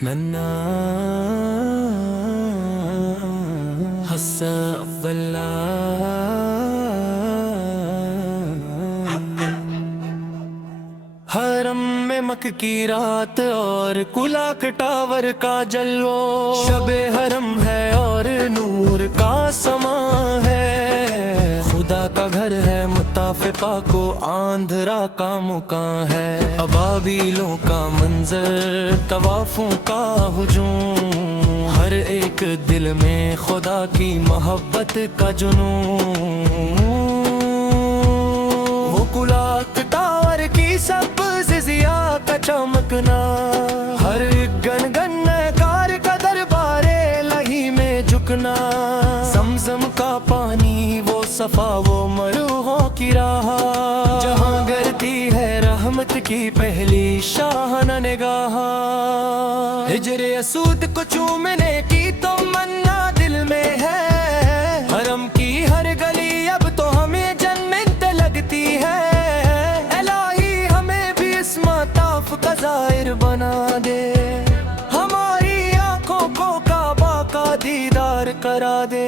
منا حس أفضل حرم میں مکہ کی رات اور کلاک ٹاور کا جلوہ، شب حرم ہے اور نور کا سماں ہے، خدا کا گھر ہے متفقہ کو آندھرا کا مکان ہے، ابابیلوں کا منظر طوافوں کا ہجوم، ہر ایک دل میں خدا کی محبت کا جنون، وہ کلاک ٹاور کی سبز ضیاء کا چمکنا، ہر گن گن کار کا دربار الہی میں جھکنا، زمزم کا پانی وہ صفا وہ مروحوں کی راہ، جہاں گرتی ہے رحمت کی پہلی شاہانہ نگاہ، ہجر اسود کو چومنے کی تو منا دل میں ہے، حرم کی ہر گلی اب تو ہمیں جنت لگتی ہے، کا ظاہر بنا دے، ہماری آنکھوں کو کعبہ کا دیدار کرا دے،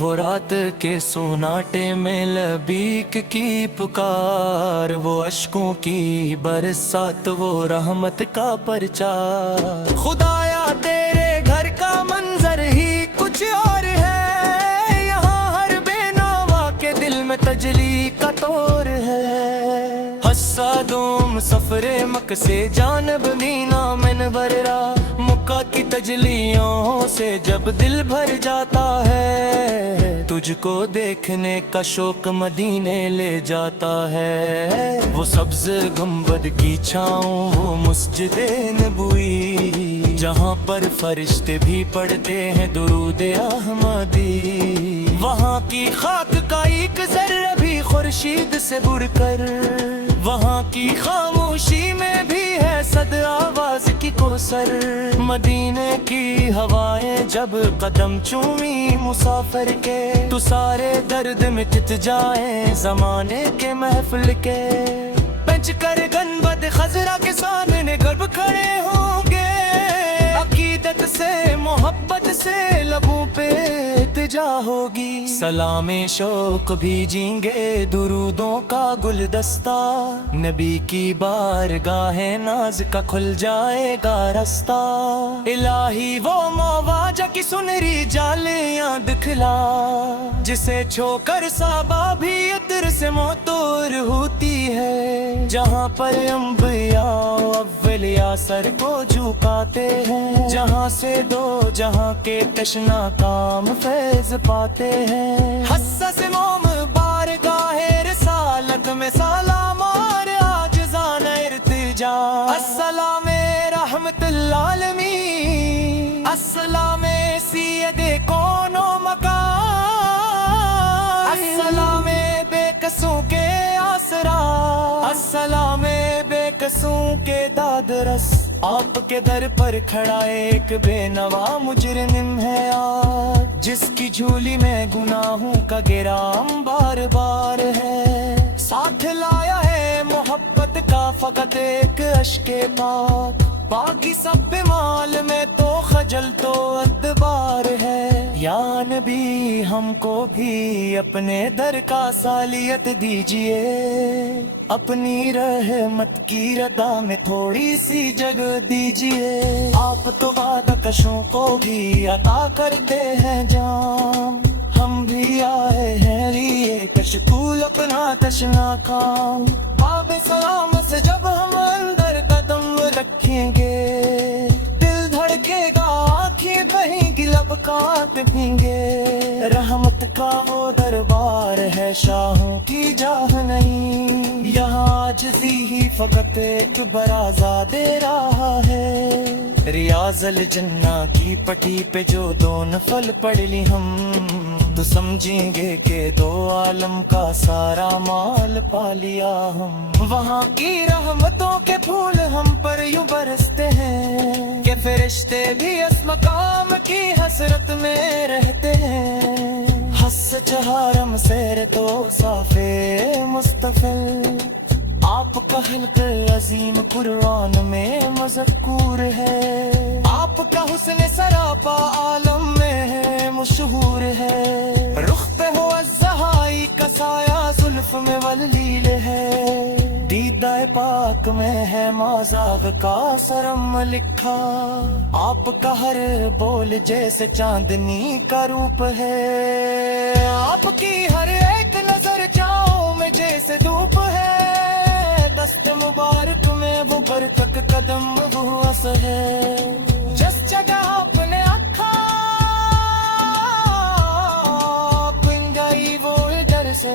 وہ رات کے سوناٹے میں لبیک کی پکار، وہ اشکوں کی برسات وہ رحمت کا پرچار، خدایا تیرے گھر کا منظر ہی کچھ اور ہے، یہاں ہر بے نوا کے دل میں تجلی کا طور ہے، حسادوم سفر مکہ سے جانب مینا منور را، مکہ کی تجلیوں سے جب دل بھر جاتا ہے، تجھ کو دیکھنے کا شوق مدینے لے جاتا ہے، وہ سبز گنبد کی چھاؤں وہ مسجد نبوی، جہاں پر فرشتے بھی پڑھتے ہیں درود احمدی، وہاں کی خاک کا ایک ذرہ بھی خورشید سے بڑھ کر، وہاں کی خاموشی میں بھی ہے صد آواز کی کوثر، مدینے کی ہوائیں جب قدم چومی مسافر کے، تو سارے درد مٹ جائیں زمانے کے محفل کے، بچ کر گنبد خضرا کے سامنے گرب کھڑے ہوں گے، عقیدت سے محبت سے لبوں پہ التجا ہوگی، سلام شوق بھیجیں گے درودوں کا گلدستہ، نبی کی بارگاہ ناز کا کھل جائے گا رستہ، الہی وہ مواجہ کی سنہری جالیاں دکھلا، جسے چھو کر صحابہ بھی عطر سے معطور ہوتی ہے، جہاں پر انبیاء اولیاء سر کو جھکاتے ہیں، جہاں سے دو جہاں کے تشنا کام فیض پاتے ہیں، حساس موم بارگاہ رسالت میں سلام اور عاجزانہ ارتجا، السلام رحمت العالمین، السلام سید کون و مکان، السلام بے کسوں کے آسرا، السلام بے کسوں کے دادرس، آپ کے در پر کھڑا ایک بے نوا مجرم ہے آج، جس کی جھولی میں گناہوں کا گرام بار بار ہے، ساتھ لایا ہے محبت کا فقط ایک اشک پاک، باقی سب مال میں تو خجل تو ادبار ہے، یا نبی ہم کو بھی اپنے در کا سالیت دیجئے، اپنی رحمت کی ردا میں تھوڑی سی جگہ دیجئے، آپ تو وعدہ کشوں کو بھی عطا کرتے ہیں جان، ہم بھی آئے ہیں لیے کشکول اپنا تشنا کام، باب سلام سے جب ہم اندر قدم رکھیں گے، دل دھڑکے گا آنکھیں بہیں گی لب کانپ گے، رحمت کا وہ دربار ہے شاہوں کی جاہ نہیں، یہاں عاجزی ہی فقط ایک برازہ دے رہا ہے، ریاض الجنہ کی پٹی پہ جو دو نفل پڑھ لی ہم، تو سمجھیں گے کہ دو عالم کا سارا مال پا لیا ہم، وہاں کی رحمتوں کے پھول ہم پر یوں برستے ہیں کہ فرشتے بھی اس مقام کی حسرت میں رہتے ہیں، حس چہارم سیر تو صافے مستفل، آپ کا حلق عظیم قرآن میں مذکور ہے، آپ کا حسن سراپا عالم میں ہے مشہور ہے، رخ پہ ہو الزہائی کا سایہ زلف میں واللیل ہے، دیدہ پاک میں ہے مازاغ کا سرم لکھا، آپ کا ہر بول جیسے چاندنی کا روپ ہے، آپ کی ہر ایک نظر جاؤں میں جیسے دھوپ ہے، دست مبارک میں وہ برکت قدم وہ اثر ہے، جس جگہ آپ نے اکھا بن گئی وہ ادھر سے،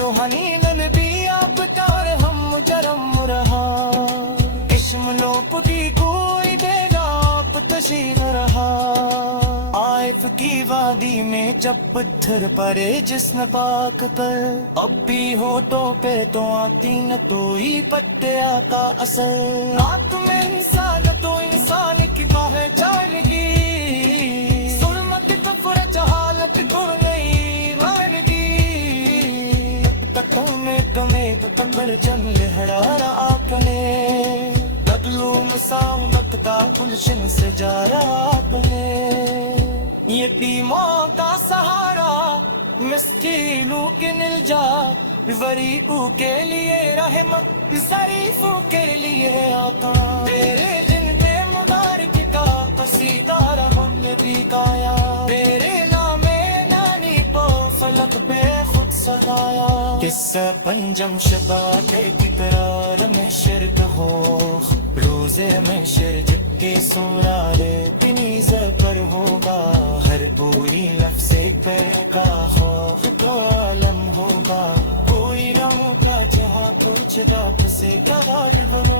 روحانی نبی آپ کا اور ہم مجرم رہا، کشم لوپ کی کوئی دینا آپ تشیح رہا، آئف کی وادی میں جب پتھر پڑے جسم پاک پر، اب بھی ہوٹوں پہ تو آتی نہ تو ہی پتے آقا اثر، رات میں انسان تو انسان کی باہیں جائلگی، ظلمت کفر جہالت کو نہیں مانگی، تکوں میں کمیں تو تکڑ جم لہرا آپ نے، تکلو مساومت کا گلشن سے جارا آپ نے، یتیموں کا سہارا مسکینوں کے نلجا، غریبوں کے لیے رحمت ضعیفوں کے لیے آقا، تیرے دن میں مبارک کا قصیدہ رہم نبی کایا، تیرے نام نانی پو فلک بے خود سکایا، قصہ پنجم شبات تکرار میں شرک ہو، روزے میں شر جب کے سورارے تنیز پر ہوگا، ہر پوری لفظ پر کا خوف تو عالم ہوگا، کوئی نہ ہوگا جہاں پوچھ داپ سے گوار ہو،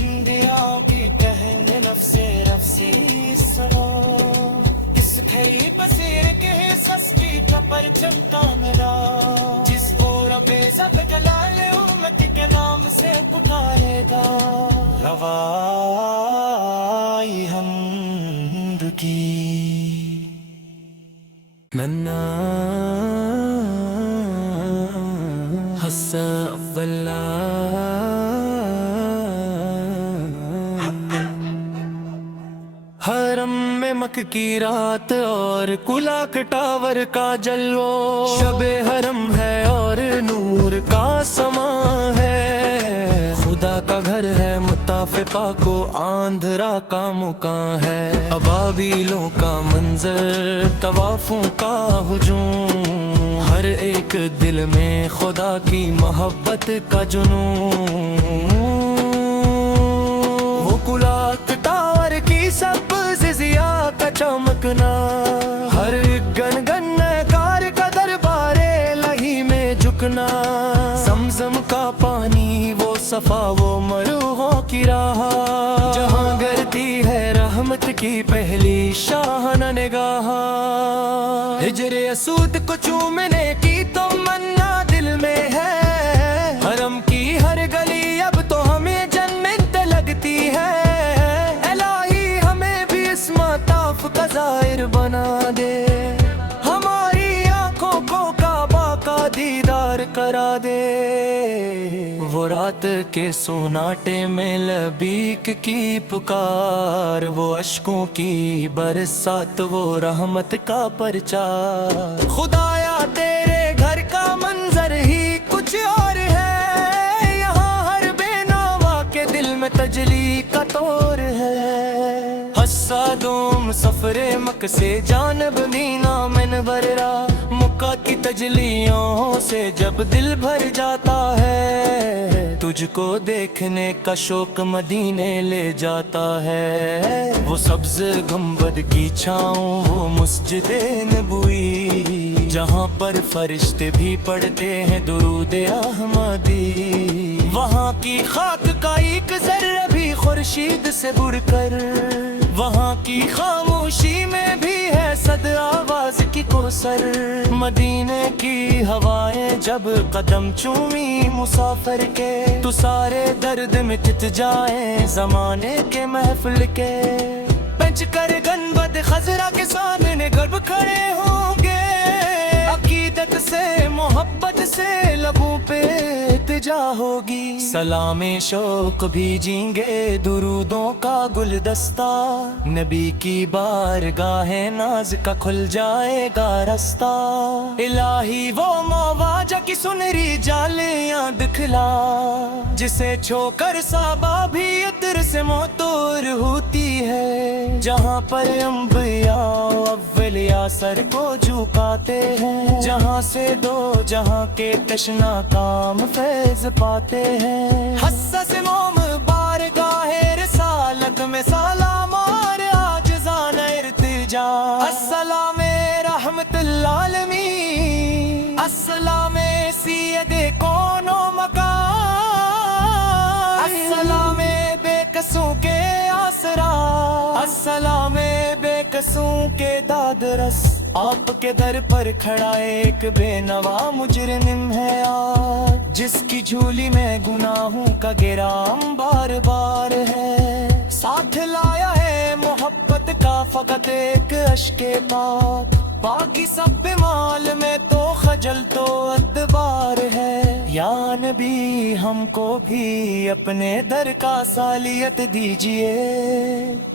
انبیاء کی کہنے لفظ رفسی سرو، اس کھئی بصیر کے حصص کی پر چمتا میرا، جس کو رب سب جلال امت کے نام سے پکارے گا، روائی حمد کی ننا حسب اللہ، حرم میں مکہ کی رات اور کلاک ٹاور کا جلوہ، شب حرم ہے اور نور کا سما ہے، خدا کا گھر ہے متافقہ کو آندھرا کا مکان ہے، ابابیلوں کا منظر طوافوں کا ہجوم، ہر ایک دل میں خدا کی محبت کا جنون، وہ کلاک ٹاور کی سبز ضیا کا چمکنا، ہر گن کار کا دربار الہی میں جھکنا، زمزم کا پانی وہ صفا وہ مروحوں کی راہ، جہاں گرتی ہے رحمت کی پہلی شاہانہ نگاہ، ہجر اسود کو چومنے کی تو منا دل میں ہے، حرم کی ہر گلی اب تو ہمیں جنت لگتی ہے، الہی ہمیں بھی اس مطاف کا ظاہر بنا دے، ہماری آنکھوں کو کعبہ کا دیدار کرا دے، وہ رات کے سوناٹے میں لبیک کی پکار، وہ اشکوں کی برسات وہ رحمت کا پرچار، خدایا تیرے گھر کا منظر ہی کچھ اور ہے، یہاں ہر بے نوا کے دل میں تجلی کا طور ہے، حسادوں سفر مکہ سے جانب دینا منور را، مکہ کی تجلیوں سے جب دل بھر جاتا ہے، تجھ کو دیکھنے کا شوق مدینے لے جاتا ہے، وہ سبز گنبد کی چھاؤں وہ مسجد نبوی، جہاں پر فرشتے بھی پڑھتے ہیں درود احمدی، وہاں کی خاک کا ایک ذرہ بھی خورشید سے بڑھ کر، وہاں کی خاموشی میں بھی ہے صد آواز کی کوثر، مدینے کی ہوائیں جب قدم چومی مسافر کے، تو سارے درد مٹ جائیں زمانے کے محفل کے، بنچ کر گنبد خضرا کے سامنے گرب کھڑے ہوں گے، عقیدت سے محبت سے لبوں پہ التجا ہوگی، سلام شوق بھیجیں گے درودوں کا گلدستہ، نبی کی بارگاہ ناز کا کھل جائے گا رستہ، الہی وہ مواجہ کی سنہری جالیاں دکھلا، جسے چھو کر صحابہ بھی عطر سے معطور ہوتی ہے، جہاں پر انبیاء اولیاء سر کو جھکاتے ہیں، جہاں سے دو جہاں کے تشنا کام فیض پاتے ہیں، حساس موم بارگاہ رسالت میں سلام اور عاجزانہ ارتجا، السلام رحمت العالمین، السلام سید کون و مکان، السلام بے قصوں کے آسرا، السلام بے قصوں کے داد رس، آپ کے در پر کھڑا ایک بے نوا مجرم ہے آج، جس کی جھولی میں گناہوں کا گرام بار بار ہے، ساتھ لایا ہے محبت کا فقط ایک اشک پاک، باقی سب مال میں تو خجل تو ادبار ہے، یا نبی ہم کو بھی اپنے در کا سالیت دیجئے،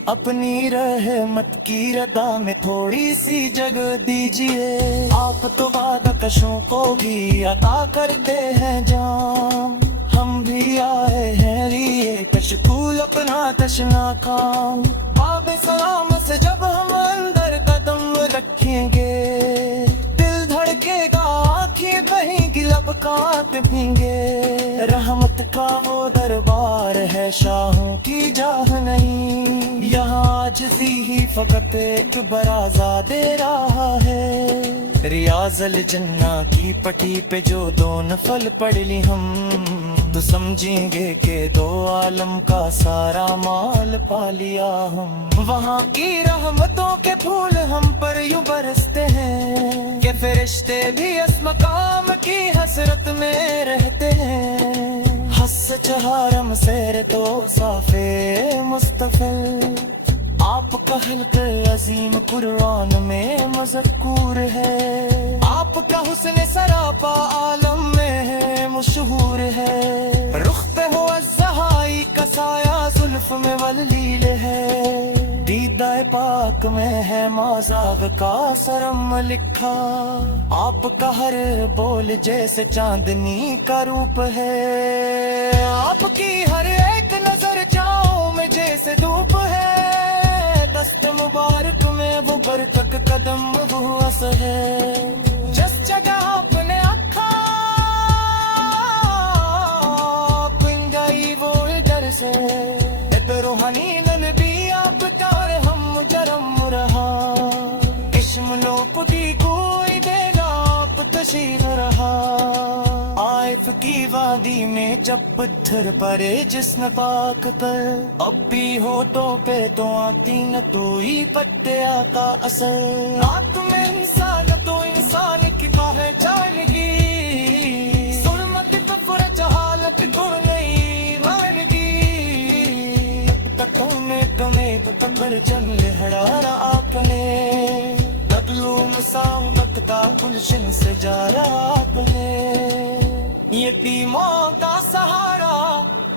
اپنی رحمت کی ردا میں تھوڑی سی جگہ دیجئے، آپ تو وعدہ کشوں کو بھی عطا کرتے ہیں جام، ہم بھی آئے ہیں لیے کشکول اپنا تشنا کام، باب سلام سے جب ہم اندر قدم رکھیں گے، دل دھڑکے گا آنکھیں بہیں گی لب کانپیں گے، رحمت کا وہ دربار ہے شاہوں کی جاہ نہیں، یہاں عاجزی ہی فقط ایک برازہ دے رہا ہے، ریاض الجنہ کی پٹی پہ جو دو نفل پڑھ لی ہم، تو سمجھیں گے کہ دو عالم کا سارا مال پا لیا ہم، وہاں کی رحمتوں کے پھول ہم پر یوں برستے ہیں کہ فرشتے بھی اس مقام کی حسرت میں رہتے ہیں، حس چہارم سیر تو صافے مستفل، آپ کا حلق عظیم قرآن میں مذکور ہے، آپ کا حسن سراپا عالم میں ہے مشہور ہے، رخ پہ ہو الزہائی کا سایہ زلف میں واللیل ہے، دیدہ پاک میں ہے مازاغ کا سرم لکھا، آپ کا ہر بول جیسے چاندنی کا روپ ہے، آپ کی ہر ایک نظر جاؤں میں جیسے دھوپ ہے، دست مبارک میں وہ برتک قدم مبوس ہے، جس جگہ آپ نے اکھا بن گئی وہ ادھر سے، روحانی نبی آپ تار ہم مجرم رہا، اشملوپ کی کوئی دینا آپ تشیر رہا، آئف کی وادی میں جب پتھر پڑے جسم پاک پر، اب بھی ہوٹوں پہ تو آتی نہ تو ہی پتے آقا اثر، رات میں انسان تو انسان کی پہچان گی، ظلمت کفر جہالت کو نہیں مانگی، تکوں میں تمہیں بتبر جن لہرانا آپ نے، مظلوم سامت کا گلشن سے جارا آپ نے، یتیموں کا سہارا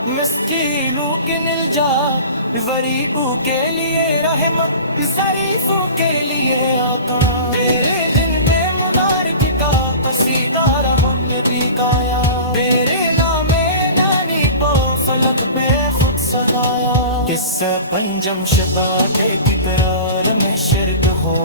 مسکینوں کے نجات، غریبوں کے لیے رحمت ظریفوں کے لیے آقا، تیرے دن میں مبارک کا قصیدہ رہوں نبی گایا، تیرے نام نانی پو فلک بے خود سجایا، قصہ پنجم شباب تکرار میں شرک ہو،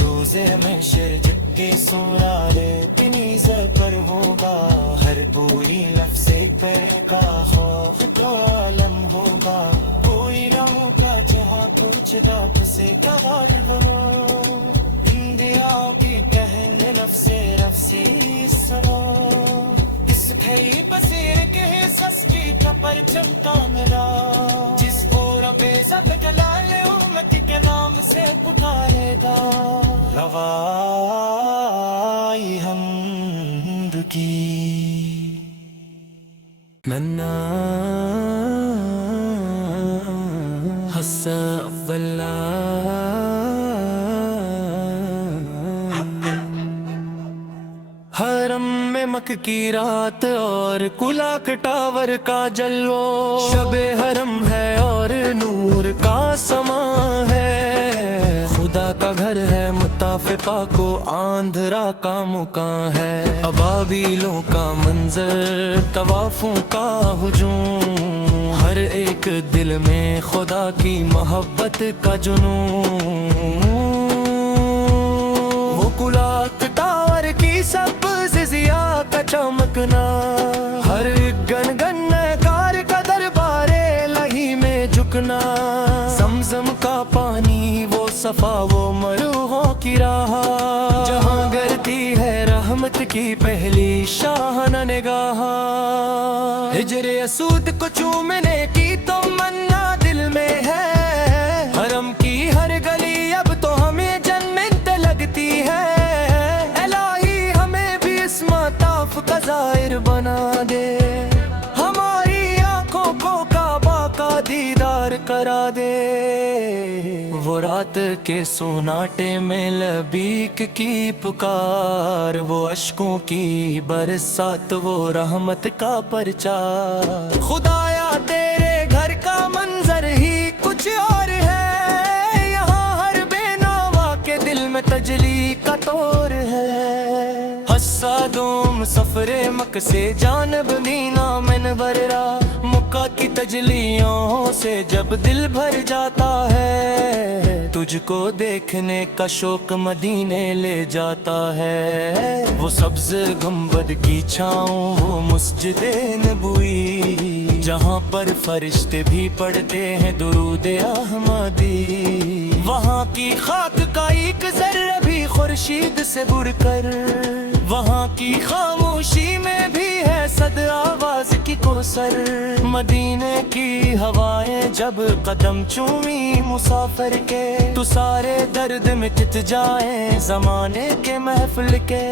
روزے میں شر جب کے سنارے تنیز پر ہوگا، ہر پوری لفظ پر کا خوف تو عالم ہوگا، کوئی نہ ہوگا جہاں کچھ رب سے گواہ ہو، اندیا کی کہن لفظ رفسی سوا، اس گھڑی بصیر کے سس کی پر چمتا میرا، جس کو رب عزت جلال امت کے نام سے پکارے گا، روائی حمد کی منا حسب اللہ چمک کی رات اور کلاک ٹاور کا جلوہ، شب حرم ہے اور نور کا سما ہے، خدا کا گھر ہے مطاف پاک و آندھرا کا مکان ہے، ابابیلوں کا منظر طوافوں کا ہجوم، ہر ایک دل میں خدا کی محبت کا جنون، وہ کلاک ٹاور کی سبز ضیا کا چمکنا، ہر ایک گن گن کار کا دربار الہی میں جھکنا، زمزم کا پانی وہ صفا وہ مروحوں کی راہ، جہاں گرتی ہے رحمت کی پہلی شاہانہ نگاہ، ہجر اسود کو چومنے کی تو منا دل میں ہے، حرم کی ہر گلی اب تو ہمیں جنت لگتی ہے، الہی ہمیں بھی اس مطاف کا ظاہر بنا دے، ہماری آنکھوں کو کعبہ کا دیدار کرا دے، وہ رات کے سوناٹے میں لبیک کی پکار، وہ اشکوں کی برسات وہ رحمت کا پرچار، خدایا تیرے گھر کا منظر ہی کچھ اور ہے، یہاں ہر بے نوا کے دل میں تجلی کا طور ہے، حسادوم سفر مکہ سے جانب مینا منور را، مکہ کی تجلیوں سے جب دل بھر جاتا ہے، تجھ کو دیکھنے کا شوق مدینے لے جاتا ہے، وہ سبز گنبد کی چھاؤں وہ مسجد نبوی، جہاں پر فرشتے بھی پڑھتے ہیں درود احمدی، وہاں کی خاک کا ایک ذرہ بھی خورشید سے بر کر، وہاں کی خاموشی میں بھی ہے صد آواز کی کوثر، مدینے کی ہوائیں جب قدم چومی مسافر کے، تو سارے درد مٹ جائیں زمانے کے محفل کے،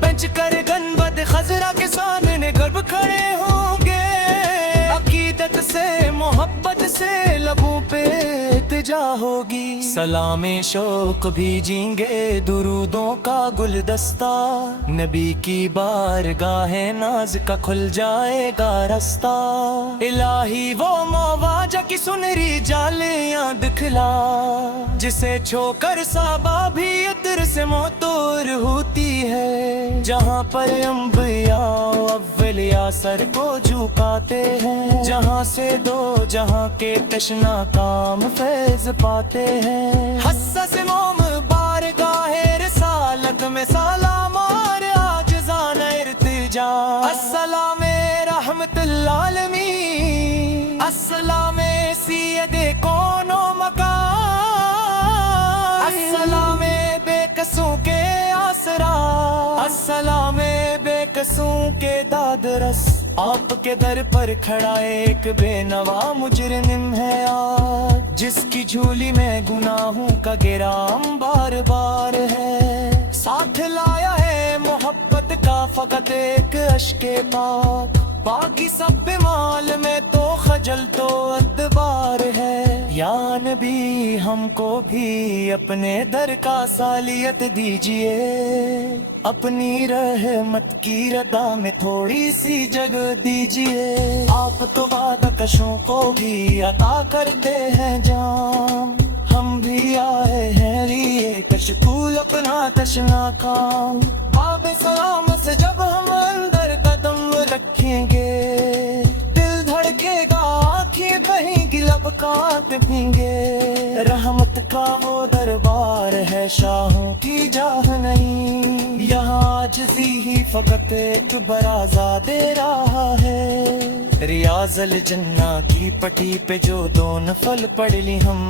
بنچ کر گنبد خضرا کے سامنے گرب کھڑے ہوں گے، عقیدت سے محبت سے لبوں پہ التجا ہوگی، سلام شوق بھیجیں گے درودوں کا گلدستہ، نبی کی بارگاہ ناز کا کھل جائے گا رستہ، الہی وہ مواجہ کی سنہری جالیاں دکھلا، جسے چھو کر صحابہ بھی عطر سے معطور ہوتی ہے، جہاں پر انبیاء اولیاء سر کو جھکاتے ہیں، جہاں سے دو جہاں کے تشنا کام فیض پاتے ہیں، حساس موم بارگاہ رسالت میں سلام اور عاجزانہ ارتجا، السلام رحمت العالمین، السلام سید کون و مکان، السلام بے قصوں کے آسرا، السلام بے قصوں کے داد رس، آپ کے در پر کھڑا ایک بے نوا مجرم ہے آج، جس کی جھولی میں گناہوں کا گرام بار بار ہے، ساتھ لایا ہے محبت کا فقط ایک اشک پاک، باقی سب مال میں تو خجل تو ادبار ہے، یا نبی ہم کو بھی اپنے در کا سالیت دیجئے، اپنی رحمت کی رضا میں تھوڑی سی جگہ دیجئے، آپ تو وعدہ کشوں کو بھی عطا کرتے ہیں جان، ہم بھی آئے ہیں لیے کشکول اپنا تشنا کام، باب سلام سے جب ہم اندر قدم رکھیں گے، دل دھڑکے گا آنکھیں بہیں گی لب کانپیں گے، رحمت کا وہ دربار ہے شاہوں کی جاہ نہیں، یہاں عاجزی ہی فقط ایک برازہ دے رہا ہے، ریاض الجنہ کی پٹی پہ جو دو نفل پڑھ لی ہم،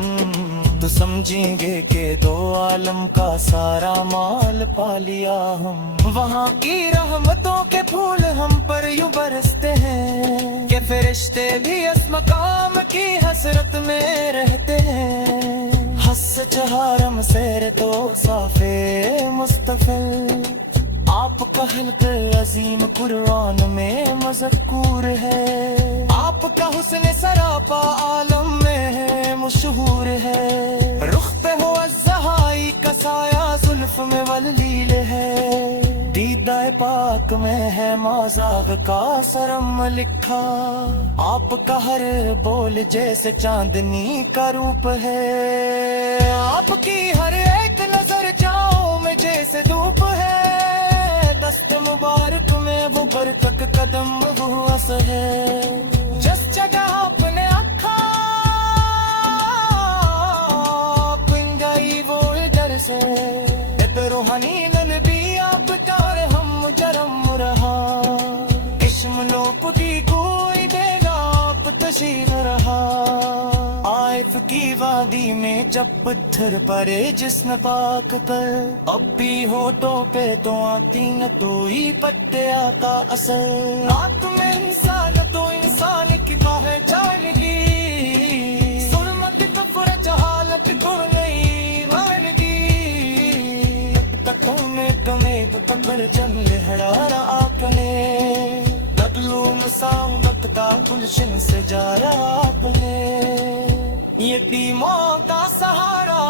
تو سمجھیں گے کہ دو عالم کا سارا مال پا لیا ہم، وہاں کی رحمتوں کے پھول ہم پر یوں برستے ہیں کہ فرشتے بھی اس مقام کی حسرت میں رہتے ہیں، حس چہارم سیر تو صافے مستفل، آپ کا حلق عظیم قرآن میں مذکور ہے، آپ کا حسن سراپا عالم میں ہے مشہور ہے، رخ پہ ہو الزہائی کا سایہ زلف میں واللیل ہے، دیدہ دعائے پاک میں ہے مازاغ کا سرم لکھا، آپ کا ہر بول جیسے چاندنی کا روپ ہے، آپ کی ہر ایک نظر جاؤ میں جیسے دھوپ ہے، دست مبارک میں وہ برکت قدم وہ اثر ہے، جس جگہ آپ نے اکھا بن گئی وہ ادھر سے، روحانی نبی آپ تار ہم جرم رہا، کشم لوپ کی کوئی دے گا آپ تشیر رہا، آئف کی وادی میں جب پتھر پڑے جسم پاک پر، اب بھی ہوٹوں پہ تو آتی نہ تو ہی پتے آتا اثر، رات میں انسان تو انسان کی باہیں چال گی، ظلمت کفر جہالت کو نہیں مانگی، پکڑ جم لہرانا آپ نے، تکلو مساوت کا گلشن سے جارا آپ نے، یتیموں کا سہارا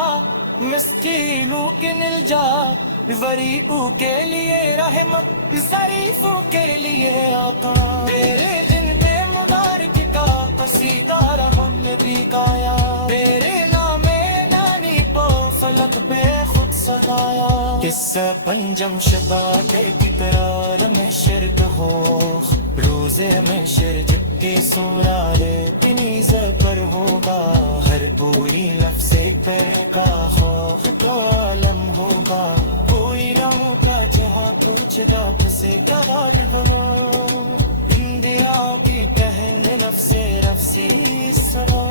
مسکینوں کے نلجا، غریبوں کے لیے رحمت ضعیفوں کے لیے آقا، تیرے دن میں مبارک کا قصیدہ رحم بھی گایا، تیرے نام نانی پو فلک بے خود سجایا، قصہ پنجم شباب بیقرار میں شرک ہو، روزے میں شر جب کے سورارے تنیز پر ہوگا، ہر پوری نفس پر کا خوف تو عالم ہوگا، کوئی نہ ہوگا جہاں کچھ داپ سے گوار ہو، اندیا کی کہنے نفس رفسی سرو،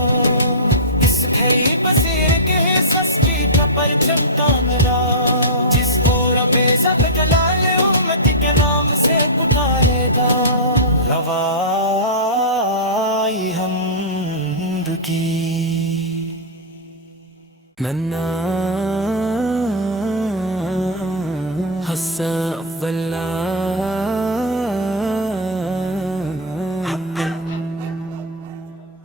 اس گھڑی بصیر کے حصص کی پر چمتا ملا، جس کو رب سب جلال امت کے نام سے پکارے گا، روائی حمد کی منا حسب اللہ،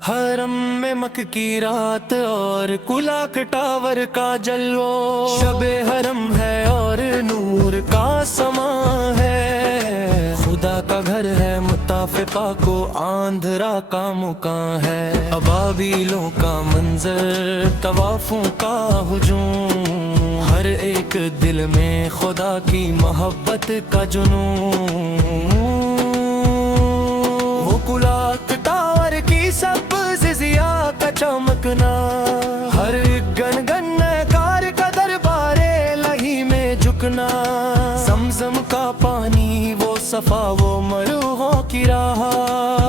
حرم میں مکہ کی رات اور کلاک ٹاور کا جلوہ، شب حرم ہے اور نور کا سما ہے، خدا کا گھر ہے متافقہ کو آندھرا کا مکان ہے، ابابیلوں کا منظر طوافوں کا ہجوم، ہر ایک دل میں خدا کی محبت کا جنون، وہ کلاک ٹاور کی سب ضیا کا چمکنا، ہر گن کار کا دربارے لہی میں جھکنا، زمزم کا پانی وہ صفا وہ مروحوں کی راہ،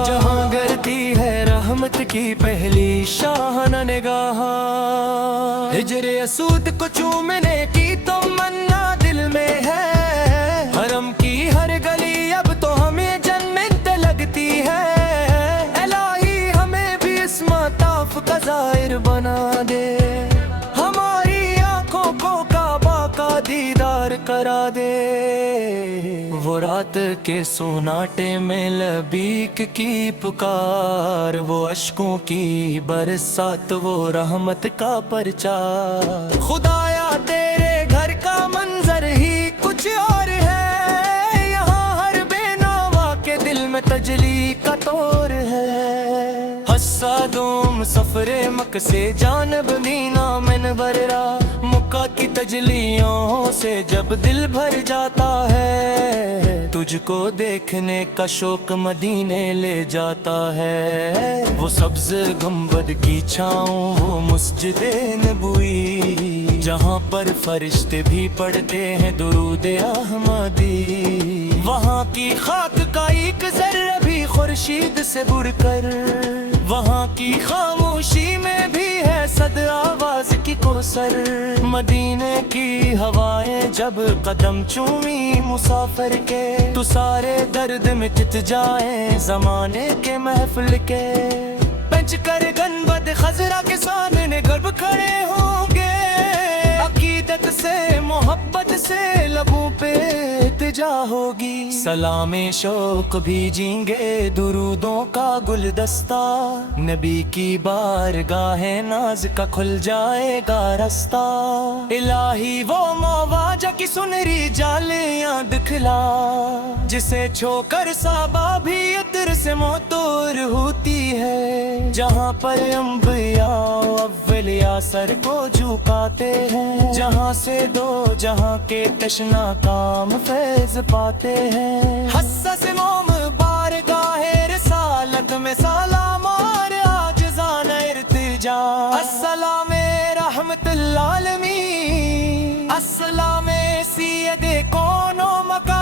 جہاں گرتی ہے رحمت کی پہلی شاہانہ نگاہ، ہجر اسود کو چومنے کی تمنا دل میں ہے، حرم کی ہر گلی اب تو ہمیں جنت لگتی ہے، کا ظاہر بنا دے، ہماری آنکھوں کو کعبہ کا دیدار کرا دے، وہ رات کے سوناٹے میں لبیک کی پکار، وہ اشکوں کی برسات وہ رحمت کا پرچار، خدایا تیرے گھر کا منظر ہی کچھ اور ہے، یہاں ہر بے نوا کے دل میں تجلی کا طور ہے، حسادوں سفر مکہ سے جانب دینا منبر را، مکہ کی تجلیوں سے جب دل بھر جاتا ہے، تجھ کو دیکھنے کا شوق مدینے لے جاتا ہے، وہ سبز گنبد کی چھاؤں وہ مسجد نبوی، جہاں پر فرشتے بھی پڑھتے ہیں درود احمدی، وہاں کی خاک کا ایک ذرہ بھی خورشید سے بڑھ کر، وہاں کی خاموشی میں بھی ہے صد آواز کی کوثر، مدینے کی ہوائیں جب قدم چومی مسافر کے، تو سارے درد مٹ جائیں زمانے کے محفل کے، بنچ کر گنبد خضرا کے سامنے گرب کھڑے ہوں گے، عقیدت سے محبت سے لبوں پہ التجا ہوگی، سلام شوق بھیجیں درودوں کا گلدستہ، نبی کی بارگاہ ناز کا کھل جائے گا رستہ، الہی وہ مواجہ کی سنہری جالیاں دکھلا، جسے چھو کر صحابہ بھی عطر سے معطر ہوتی ہے، جہاں پر انبیاء اولیاء سر کو جھکاتے ہیں، جہاں سے دو جہاں کے تشنا کام فیض پاتے ہیں، حساس موم بارگاہ رسالت میں سلام اور عاجزانہ ارتجا، السلام رحمت العالمین، السلام سید کون و مکان،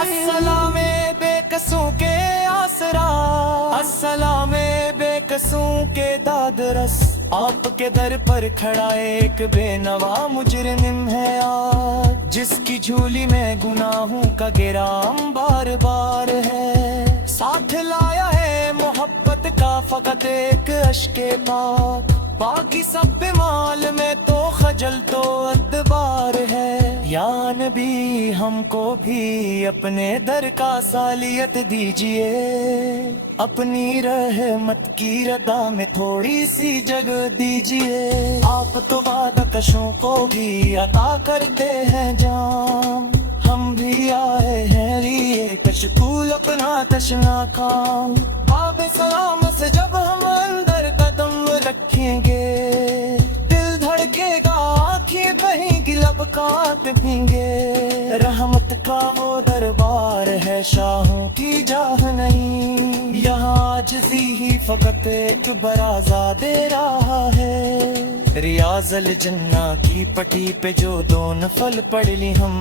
السلام بے قصوں کے آسرا، السلام بے قصوں کے داد رس، آپ کے در پر کھڑا ایک بے نوا مجرم ہے آج، جس کی جھولی میں گناہوں کا گرام بار بار ہے، ساتھ لایا ہے محبت کا فقط ایک اشک پاک، باقی سب مال میں تو خجل تو ادبار ہے، یا نبی ہم کو بھی اپنے در کا سالیت دیجئے، اپنی رحمت کی ردا میں تھوڑی سی جگہ دیجئے، آپ تو وعدہ کشوں کو بھی عطا کرتے ہیں جام، ہم بھی آئے ہیں لیے کشکول اپنا تشنا کام، آپ سلام سے جب ہم اندر قدم رکھیں گے، دل دھڑکے گا آنکھیں بہیں گی لب کانپیں گے، رحمت کا وہ دربار ہے شاہوں کی جاہ نہیں، یہاں عاجزی ہی فقط ایک برازہ دے رہا ہے، ریاض الجنہ کی پٹی پہ جو دو نفل پڑھ لی ہم،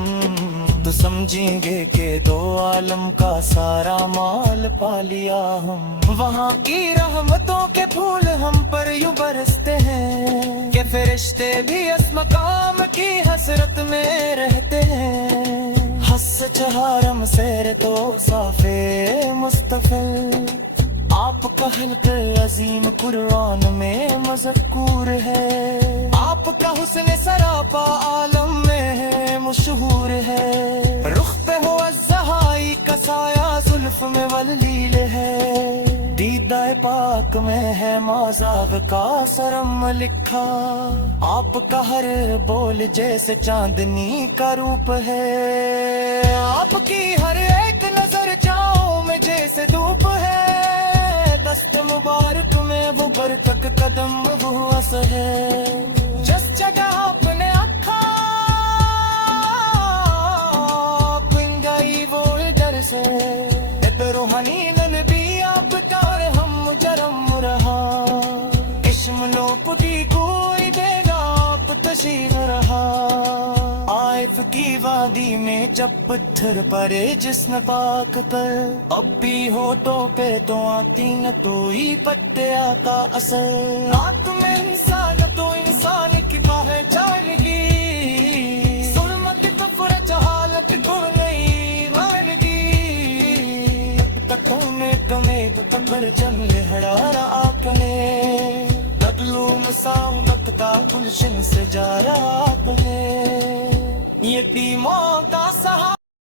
تو سمجھیں گے کہ دو عالم کا سارا مال پا لیا ہم، وہاں کی رحمتوں کے پھول ہم پر یوں برستے ہیں کہ فرشتے بھی اس مقام کی حسرت میں رہتے ہیں، حس چہارم سیر تو صافے مستفل، آپ کا حلق عظیم قرآن میں مذکور ہے، آپ کا حسن سراپا عالم میں مشہور ہے، رخ پہ ہو الزہائی کا سایہ زلف میں واللیل ہے، دیدہ پاک میں ہے مازاغ کا سرم لکھا، آپ کا ہر بول جیسے چاندنی کا روپ ہے، آپ کی ہر ایک نظر چاؤں میں جیسے دھوپ ہے، دست مبارک میں وہ برتک قدم وہ اس ہے، جس جگہ آپ نے اکھا بن گئی وہ ڈر سے، روحانی نبی آپ کا ہم جرم رہا، اسم لوپ کی کوئی دے گا آپ تشریف رہا، آئف کی وادی میں جب پتھر پڑے جسم پاک پر، اب بھی ہوٹوں پہ تو آتی نہ تو ہی پتے آتا اثر، آتم انسان تو انسان کی باہیں جائے گی، ظلمت کفر جہالت کو نہیں مانگی، تکوں میں کمید تکر جم لہرارا آپ نے، تکلو مساو نکتا گلشن سے جا رہا آپ نے، یتیموں کا سہارا